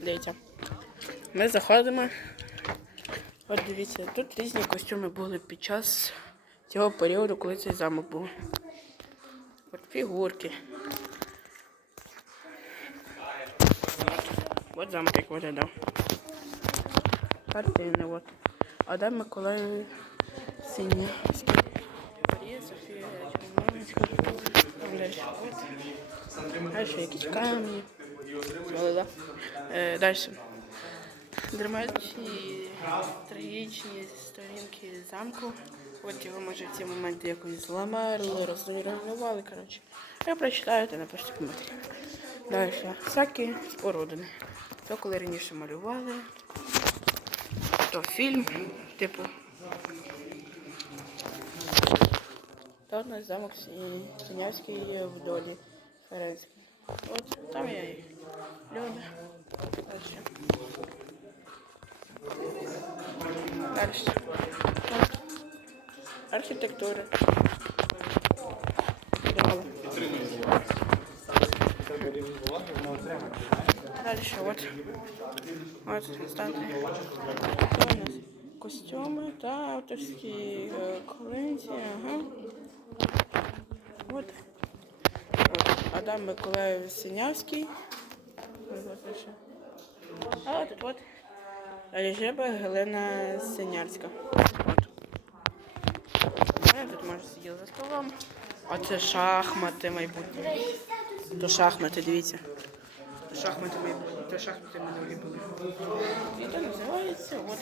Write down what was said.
дивіться. Ми заходимо. От дивіться, тут різні костюми були під час цього періоду, коли цей замок був. От фігурки. От замок як виглядав. Картини, от. Адам Миколаїв Синявський. Марія Софія далі. От. Далі якісь камні. Далі. Драматичні, трагічні сторінки замку. От його може в ці моменти якось зламали, розруйнували, коротше. Я прочитаю та напишу коментарі. Далі. Всякі спорудини. То коли раніше малювали, то фільм, типу. Та у нас замок Сі- Синявський в долі Ференський. От там я і люди. Дальше. Архітектура. Дальше от. От статуї. Це у нас костюми та авторські е, колекції. Ага. От. От. Адам Миколаїв Синявський. А тут от. Режеба Галина Синярська. От. Я тут може сиділа за столом. А це шахмати майбутнє. То шахмати, дивіться. Шахмати майбутнє. То шахмати мене були. І то називається от.